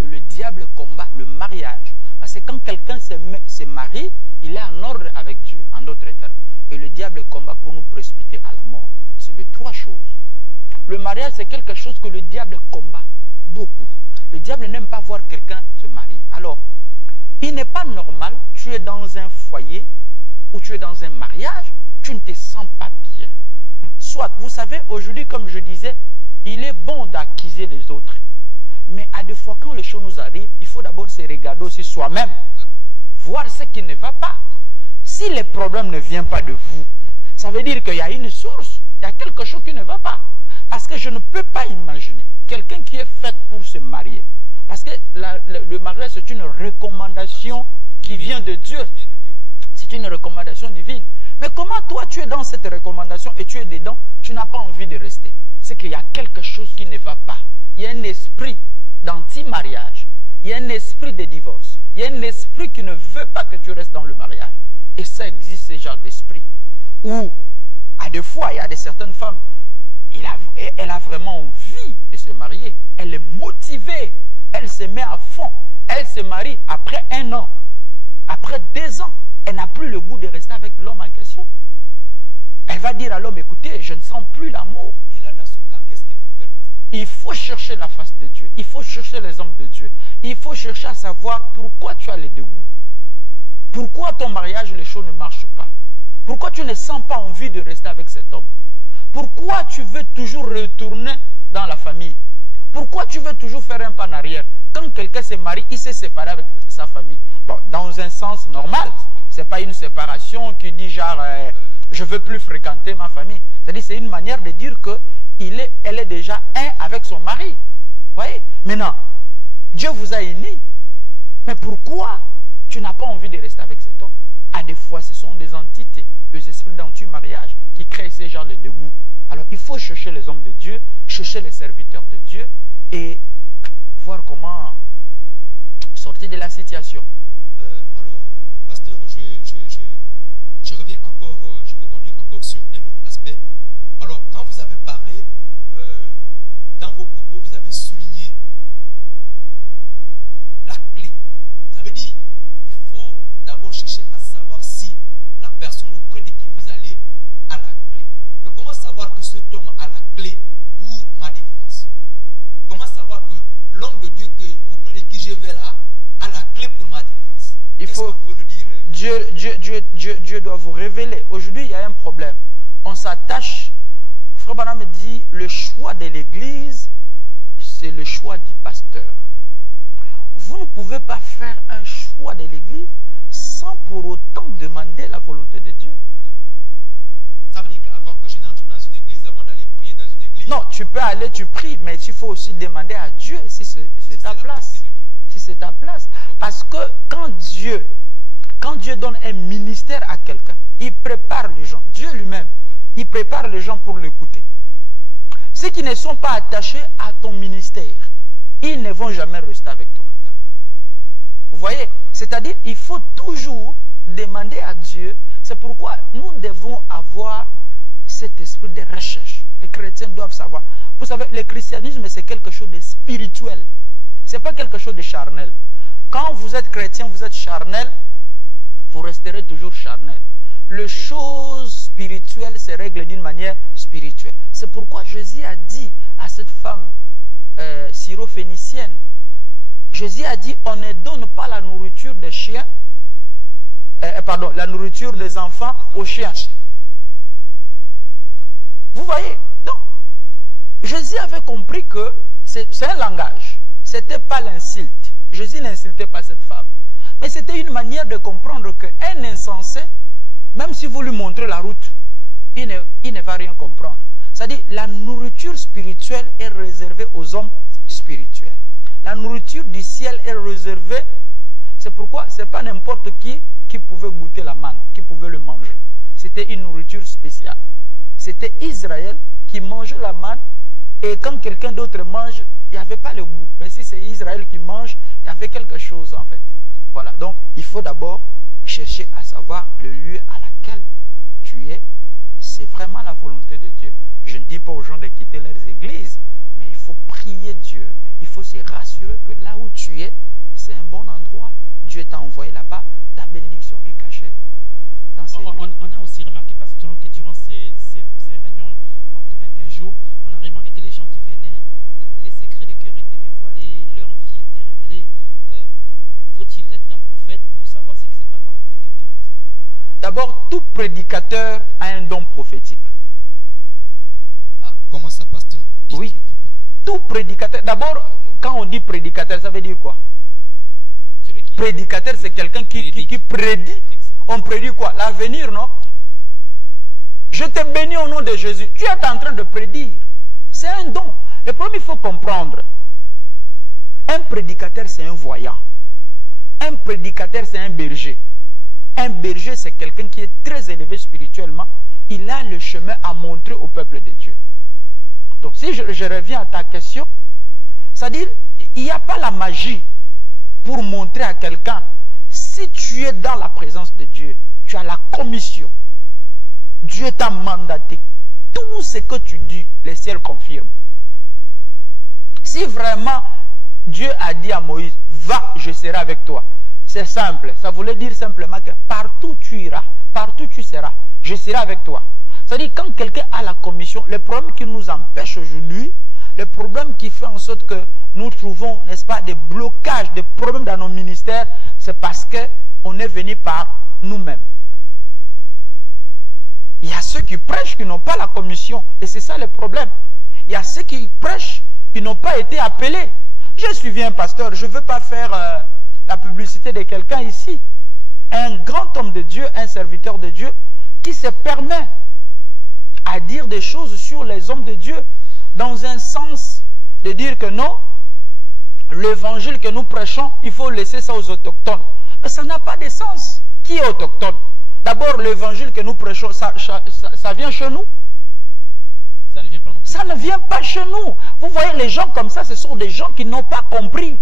Et le diable combat le mariage. Parce que quand quelqu'un se marie, il est en ordre avec Dieu, en d'autres termes. Et le diable combat pour nous précipiter à la mort. C'est de trois choses. Le mariage, c'est quelque chose que le diable combat beaucoup. Le diable n'aime pas voir quelqu'un se marier. Alors, il n'est pas normal, tu es dans un foyer ou tu es dans un mariage, tu ne te sens pas bien. Soit, vous savez, aujourd'hui, comme je disais, il est bon d'accuser les autres. Mais à des fois, quand les choses nous arrivent, il faut d'abord se regarder aussi soi-même. Voir ce qui ne va pas. Si le problème ne vient pas de vous, ça veut dire qu'il y a une source. Il y a quelque chose qui ne va pas. Parce que je ne peux pas imaginer quelqu'un qui est fait pour se marier. Parce que le mariage, c'est une recommandation qui vient de Dieu. C'est une recommandation divine. Mais comment toi, tu es dans cette recommandation et tu es dedans, tu n'as pas envie de rester? C'est qu'il y a quelque chose qui ne va pas. Il y a un esprit d'anti-mariage. Il y a un esprit de divorce. Il y a un esprit qui ne veut pas que tu restes dans le mariage. Et ça existe, ce genre d'esprit. Où, à des fois, il y a certaines femmes, elle a vraiment envie de se marier. Elle est motivée. Elle se met à fond. Elle se marie après 1 an. Après 2 ans. Elle n'a plus le goût de rester avec l'homme en question. Elle va dire à l'homme, écoutez, je ne sens plus l'amour. Et là, dans ce cas, qu'est-ce qu'il faut faire, pasteur? Il faut chercher la face de Dieu. Il faut chercher les hommes de Dieu. Il faut chercher à savoir pourquoi tu as les dégoûts. Pourquoi ton mariage, les choses ne marchent pas. Pourquoi tu ne sens pas envie de rester avec cet homme. Pourquoi tu veux toujours retourner dans la famille. Pourquoi tu veux toujours faire un pas en arrière. Quand quelqu'un se marie, il s'est séparé avec sa famille. Bon, dans un sens normal. Ce n'est pas une séparation qui dit genre, je ne veux plus fréquenter ma famille. C'est-à-dire c'est une manière de dire qu'elle est déjà un avec son mari. Vous voyez? Maintenant, Dieu vous a unis. Mais pourquoi tu n'as pas envie de rester avec cet homme? À des fois, ce sont des entités, des esprits d'anti-mariage qui créent ce genre de dégoût. Alors, il faut chercher les hommes de Dieu, chercher les serviteurs de Dieu et voir comment sortir de la situation. Alors, pasteur, je reviens encore, je rebondis encore sur un autre aspect. Alors, quand vous avez parlé, dans vos propos, vous avez souligné la clé. Ça veut dire, il faut d'abord chercher à savoir si la personne auprès de qui vous allez a la clé. Mais comment savoir que cet homme a la clé pour ma délivrance? Comment savoir que l'homme de Dieu auprès de qui je vais là a la clé pour ma délivrance? Il faut, nous dire, Dieu doit vous révéler. Aujourd'hui, il y a un problème. On s'attache Frère Branham dit, le choix de l'église, c'est le choix du pasteur. Vous ne pouvez pas faire un choix de l'église sans pour autant demander la volonté de Dieu. Ça veut dire qu'avant que je n'entre dans une église, avant d'aller prier dans une église... Non, tu peux aller, tu pries, mais il faut aussi demander à Dieu si c'est ta place. Si c'est ta place. Parce que quand Dieu donne un ministère à quelqu'un, il prépare les gens, Dieu lui-même, il prépare les gens pour l'écouter. Ceux qui ne sont pas attachés à ton ministère, ils ne vont jamais rester avec toi. Vous voyez? C'est-à-dire, il faut toujours demander à Dieu. C'est pourquoi nous devons avoir cet esprit de recherche. Les chrétiens doivent savoir. Vous savez, le christianisme, c'est quelque chose de spirituel. Ce n'est pas quelque chose de charnel. Quand vous êtes chrétien, vous êtes charnel, vous resterez toujours charnel. Les choses spirituelles se règlent d'une manière spirituelle. C'est pourquoi Jésus a dit à cette femme syrophénicienne, Jésus a dit, on ne donne pas la nourriture des chiens, pardon, la nourriture des enfants aux chiens. Vous voyez? Donc, Jésus avait compris que c'est un langage. Ce n'était pas l'insulte. Jésus n'insultait pas cette femme. Mais c'était une manière de comprendre qu'un insensé, même si vous lui montrez la route, il ne va rien comprendre. C'est-à-dire, la nourriture spirituelle est réservée aux hommes spirituels. La nourriture du ciel est réservée. C'est pourquoi ce n'est pas n'importe qui pouvait goûter la manne, qui pouvait le manger. C'était une nourriture spéciale. C'était Israël qui mangeait la manne, et quand quelqu'un d'autre mange, il n'y avait pas le goût. Mais si c'est Israël qui mange, il y avait quelque chose en fait. Voilà, donc il faut d'abord chercher à savoir le lieu à laquelle tu es. C'est vraiment la volonté de Dieu. Je ne dis pas aux gens de quitter leurs églises, mais il faut prier Dieu. Il faut se rassurer que là où tu es, c'est un bon endroit. Dieu t'a envoyé là-bas, ta bénédiction est cachée dans ces lieux. On a aussi remarqué, pasteur, que durant ces réunions, donc les 21 jours, on a remarqué que les gens qui venaient, les secrets de cœur étaient dévoilés, leur vie était révélée. Faut-il être un prophète pour savoir ce qui se passe dans la vie de quelqu'un? D'abord, tout prédicateur a un don prophétique. Ah, comment ça, pasteur? Oui. Tout prédicateur. D'abord, quand on dit prédicateur, ça veut dire quoi? Prédicateur, c'est quelqu'un qui prédit. On prédit quoi? L'avenir, non? Je te bénis au nom de Jésus. Tu es en train de prédire. C'est un don. Le premier, il faut comprendre. Un prédicateur, c'est un voyant. Un prédicateur, c'est un berger. Un berger, c'est quelqu'un qui est très élevé spirituellement. Il a le chemin à montrer au peuple de Dieu. Donc, si je reviens à ta question, c'est-à-dire, il n'y a pas la magie pour montrer à quelqu'un, si tu es dans la présence de Dieu, tu as la commission. Dieu t'a mandaté. Tout ce que tu dis, le ciel confirme. Si vraiment Dieu a dit à Moïse, va, je serai avec toi. C'est simple. Ça voulait dire simplement que partout tu iras, partout tu seras, je serai avec toi. C'est-à-dire, quand quelqu'un a la commission, le problème qui nous empêche aujourd'hui, le problème qui fait en sorte que nous trouvons, n'est-ce pas, des blocages, des problèmes dans nos ministères, c'est parce qu'on est venu par nous-mêmes. Il y a ceux qui prêchent qui n'ont pas la commission, et c'est ça le problème. Il y a ceux qui prêchent qui n'ont pas été appelés. Je suis un pasteur, je ne veux pas faire la publicité de quelqu'un ici. Un grand homme de Dieu, un serviteur de Dieu, qui se permet à dire des choses sur les hommes de Dieu, dans un sens de dire que non, l'évangile que nous prêchons, il faut laisser ça aux autochtones. Mais ça n'a pas de sens. Qui est autochtone? D'abord, l'évangile que nous prêchons, ça vient chez nous? Ça ne vient pas non plus. Ça ne vient pas chez nous. Vous voyez, les gens comme ça, ce sont des gens qui n'ont pas compris.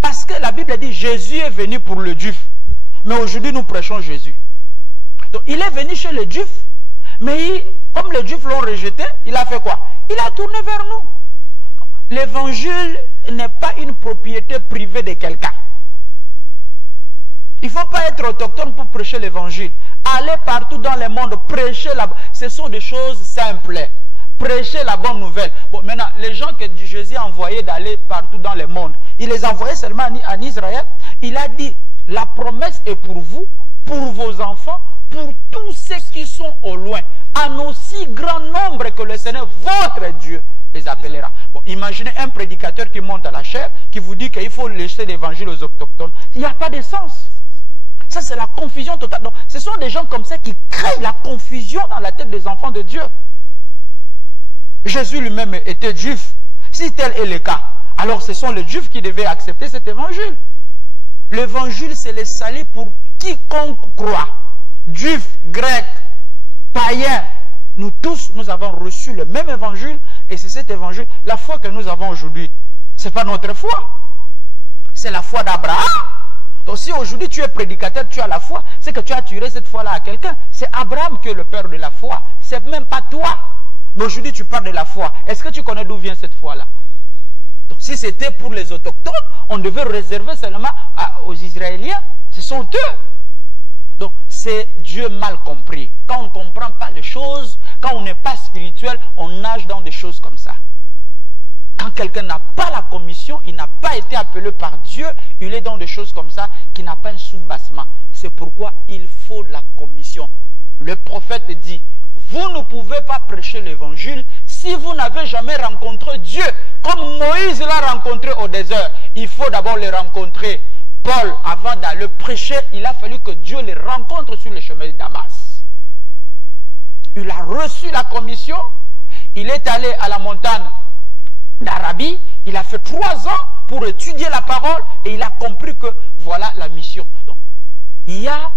Parce que la Bible dit, Jésus est venu pour le juif. Mais aujourd'hui, nous prêchons Jésus. Donc, il est venu chez les juifs. Mais comme les juifs l'ont rejeté, il a fait quoi? Il a tourné vers nous. L'évangile n'est pas une propriété privée de quelqu'un. Il ne faut pas être autochtone pour prêcher l'évangile. Aller partout dans le monde, prêcher la... Ce sont des choses simples. Prêcher la bonne nouvelle. Bon, maintenant, les gens que Jésus a envoyés d'aller partout dans le monde, il les envoyait seulement en Israël. Il a dit, la promesse est pour vous, pour vos enfants, pour tous ceux qui sont au loin, en aussi grand nombre que le Seigneur Seigneur, votre Dieu, les appellera. Bon, imaginez un prédicateur qui monte à la chair, qui vous dit qu'il faut laisser l'évangile aux autochtones. Il n'y a pas de sens. Ça, c'est la confusion totale. Donc, ce sont des gens comme ça qui créent la confusion dans la tête des enfants de Dieu. Jésus lui-même était juif. Si tel est le cas, alors ce sont les juifs qui devaient accepter cet évangile. L'évangile, c'est le salut pour quiconque croit. Juif, grec, païen. Nous tous, nous avons reçu le même évangile. Et c'est cet évangile, la foi que nous avons aujourd'hui. Ce n'est pas notre foi. C'est la foi d'Abraham. Donc si aujourd'hui tu es prédicateur, tu as la foi, c'est que tu as tiré cette foi-là à quelqu'un. C'est Abraham qui est le père de la foi. C'est même pas toi. Mais aujourd'hui tu parles de la foi. Est-ce que tu connais d'où vient cette foi-là? Donc si c'était pour les autochtones, on devait réserver seulement aux Israéliens. Ce sont eux. Donc c'est Dieu mal compris. Quand on ne comprend pas les choses, quand on n'est pas spirituel, on nage dans des choses comme ça. Quand quelqu'un n'a pas la commission, il n'a pas été appelé par Dieu, il est dans des choses comme ça, qui n'a pas un sous-bassement. C'est pourquoi il faut la commission. Le prophète dit, vous ne pouvez pas prêcher l'évangile si vous n'avez jamais rencontré Dieu. Comme Moïse l'a rencontré au désert, il faut d'abord le rencontrer. Paul, avant d'aller prêcher, il a fallu que Dieu le rencontre sur le chemin de Damas. Il a reçu la commission, il est allé à la montagne d'Arabie, il a fait 3 ans pour étudier la parole et il a compris que voilà la mission. Donc, il y a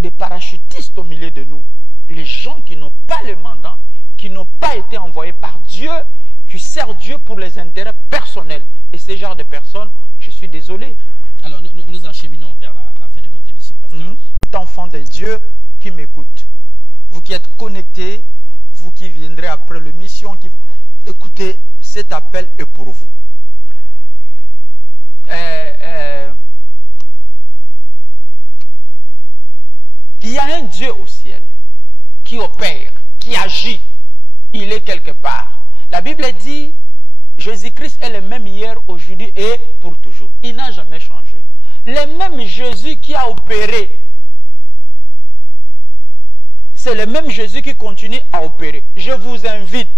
des parachutistes au milieu de nous, les gens qui n'ont pas le mandat, qui n'ont pas été envoyés par Dieu, qui servent Dieu pour les intérêts personnels. Et ces genres de personnes, je suis désolé. Alors, nous acheminons vers la fin de notre émission, pasteur. Tout enfant de Dieu qui m'écoute, vous qui êtes connectés, vous qui viendrez après l'émission, écoutez, cet appel est pour vous. Il y a un Dieu au ciel qui opère, qui agit. Il est quelque part. La Bible dit, Jésus-Christ est le même hier, aujourd'hui et pour toujours. Il n'a jamais changé. Le même Jésus qui a opéré, c'est le même Jésus qui continue à opérer. Je vous invite,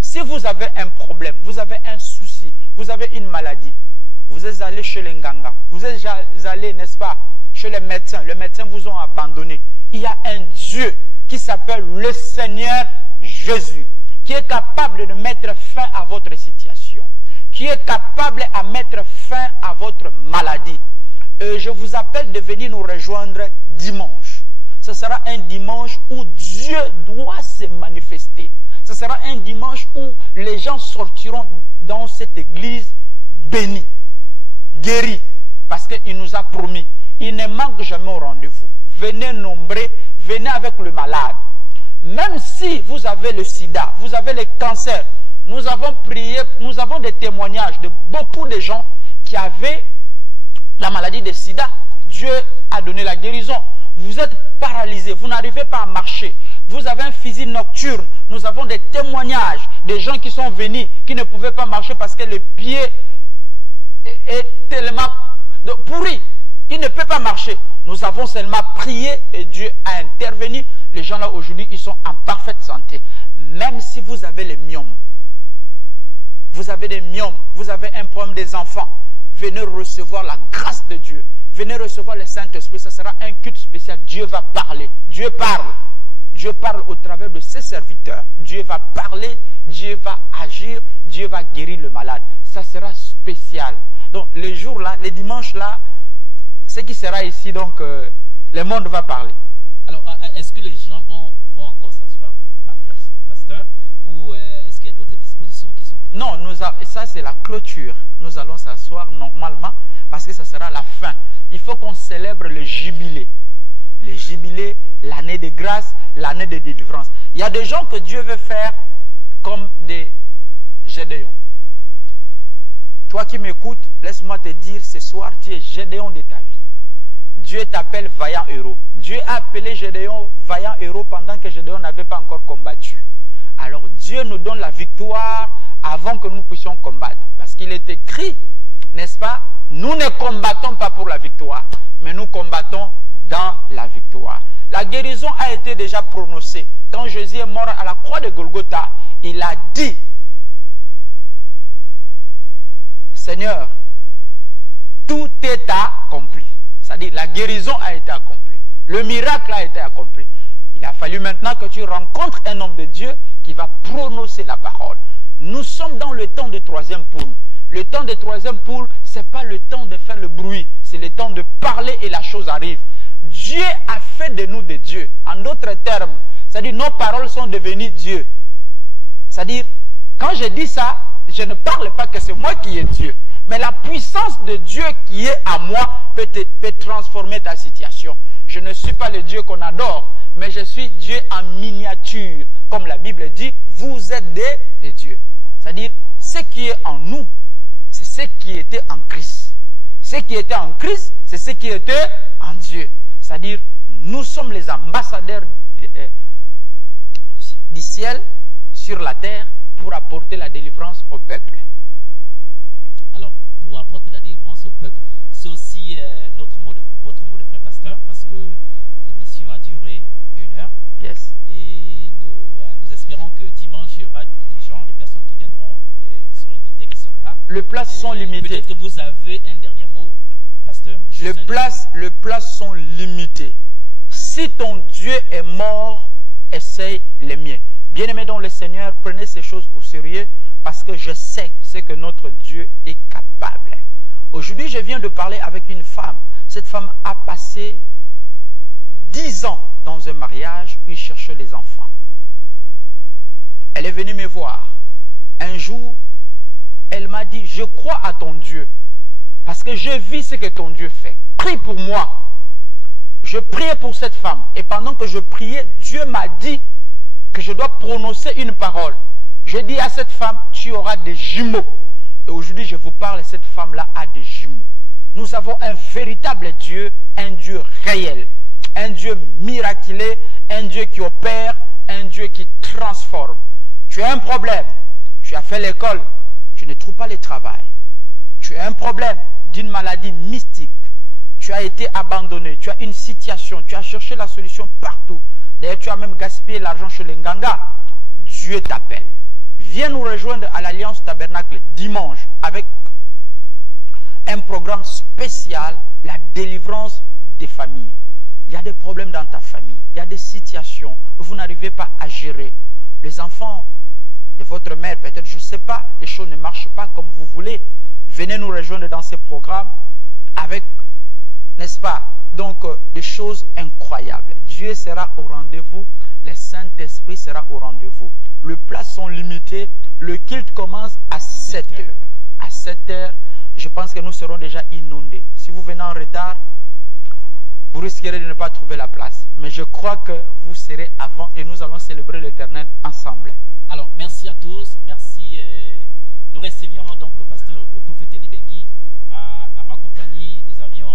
si vous avez un problème, vous avez un souci, vous avez une maladie, vous êtes allé chez les Nganga, vous êtes allé, n'est-ce pas, chez les médecins vous ont abandonné. Il y a un Dieu qui s'appelle le Seigneur Jésus, qui est capable de mettre fin à votre situation, qui est capable de mettre fin à votre maladie. Et je vous appelle de venir nous rejoindre dimanche. Ce sera un dimanche où Dieu doit se manifester. Ce sera un dimanche où les gens sortiront dans cette église bénis, guéris, parce qu'il nous a promis. Il ne manque jamais au rendez-vous. Venez nombreux, venez avec le malade. Même si vous avez le sida, vous avez le cancer, nous avons prié, nous avons des témoignages de beaucoup de gens qui avaient la maladie de sida. Dieu a donné la guérison. Vous êtes paralysé, vous n'arrivez pas à marcher. Vous avez un physique nocturne. Nous avons des témoignages des gens qui sont venus, qui ne pouvaient pas marcher parce que le pied est tellement pourri. Il ne peut pas marcher. Nous avons seulement prié et Dieu a intervenu. Les gens là aujourd'hui, ils sont en parfaite santé. Même si vous avez les myomes, vous avez des myomes, vous avez un problème des enfants, venez recevoir la grâce de Dieu. Venez recevoir le Saint-Esprit. Ce sera un culte spécial. Dieu va parler. Dieu parle. Dieu parle au travers de ses serviteurs. Dieu va parler, Dieu va agir, Dieu va guérir le malade. Ça sera spécial. Donc les jours là, les dimanches là, ce qui sera ici, donc le monde va parler. Alors, est-ce que les gens vont encore s'asseoir, pasteur, ou est-ce qu'il y a d'autres dispositions qui sont prises? Non, ça c'est la clôture. Nous allons s'asseoir normalement parce que ça sera la fin. Il faut qu'on célèbre le jubilé. Le jubilé, l'année de grâce, l'année de délivrance. Il y a des gens que Dieu veut faire comme des Gédéons. Toi qui m'écoutes, laisse-moi te dire, ce soir, tu es Gédéon de ta vie. Dieu t'appelle vaillant héros. Dieu a appelé Gédéon vaillant héros pendant que Gédéon n'avait pas encore combattu. Alors Dieu nous donne la victoire avant que nous puissions combattre. Parce qu'il est écrit, n'est-ce pas, nous ne combattons pas pour la victoire, mais nous combattons dans la victoire. La guérison a été déjà prononcée. Quand Jésus est mort à la croix de Golgotha, il a dit, Seigneur, tout est accompli. C'est-à-dire, la guérison a été accomplie. Le miracle a été accompli. Il a fallu maintenant que tu rencontres un homme de Dieu qui va prononcer la parole. Nous sommes dans le temps de troisième poule. Le temps de troisième poule, ce n'est pas le temps de faire le bruit. C'est le temps de parler et la chose arrive. Dieu a fait de nous des dieux. En d'autres termes, c'est-à-dire nos paroles sont devenues Dieu. C'est-à-dire, quand je dis ça, je ne parle pas que c'est moi qui est Dieu. Mais la puissance de Dieu qui est à moi peut transformer ta situation. Je ne suis pas le Dieu qu'on adore, mais je suis Dieu en miniature. Comme la Bible dit, vous êtes des dieux. C'est-à-dire, ce qui est en nous, c'est ce qui était en Christ. Ce qui était en Christ, c'est ce qui était en Dieu. C'est-à-dire, nous sommes les ambassadeurs du ciel sur la terre pour apporter la délivrance au peuple. Alors, pour apporter la délivrance au peuple, c'est aussi votre mot de fin, pasteur, parce que l'émission a duré 1 heure. Yes. Et nous espérons que dimanche, il y aura des gens, des personnes qui viendront, qui seront invitées, qui seront là. Les places sont limitées. Peut-être que vous avez un dernier mot, pasteur. Les places sont limitées. Si ton Dieu est mort, essaye les miens. Bien-aimés dans le Seigneur, prenez ces choses au sérieux parce que je sais ce que notre Dieu est capable. Aujourd'hui, je viens de parler avec une femme. Cette femme a passé 10 ans dans un mariage où il cherchait les enfants. Elle est venue me voir. Un jour, elle m'a dit, je crois à ton Dieu parce que je vis ce que ton Dieu fait. Prie pour moi. Je priais pour cette femme et pendant que je priais, Dieu m'a dit que je dois prononcer une parole. Je dis à cette femme, tu auras des jumeaux. Et aujourd'hui, je vous parle, cette femme-là a des jumeaux. Nous avons un véritable Dieu, un Dieu réel, un Dieu miraculé, un Dieu qui opère, un Dieu qui transforme. Tu as un problème, tu as fait l'école, tu ne trouves pas le travail. Tu as un problème d'une maladie mystique, tu as été abandonné, tu as une situation, tu as cherché la solution partout. D'ailleurs, tu as même gaspillé l'argent chez les Nganga. Dieu t'appelle. Viens nous rejoindre à l'Alliance Tabernacle dimanche avec un programme spécial, la délivrance des familles. Il y a des problèmes dans ta famille, il y a des situations où vous n'arrivez pas à gérer. Les enfants de votre mère, peut-être, je ne sais pas, les choses ne marchent pas comme vous voulez. Venez nous rejoindre dans ces programmes avec, n'est-ce pas, donc des choses incroyables. Dieu sera au rendez-vous, le Saint-Esprit sera au rendez-vous. Les places sont limitées, le culte commence à 7 heures. À 7 heures, je pense que nous serons déjà inondés. Si vous venez en retard, vous risquerez de ne pas trouver la place. Mais je crois que vous serez avant et nous allons célébrer l'Éternel ensemble. Alors, merci à tous. Merci. Nous recevions donc le pasteur, le prophète Eli Bengui. À ma compagnie, nous avions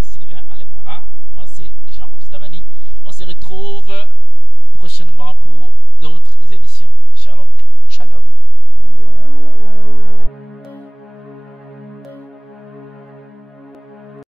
Sylvain Alemoala. Moi, c'est Jean-Robert Dabani. On se retrouve prochainement pour d'autres émissions. Shalom. Shalom.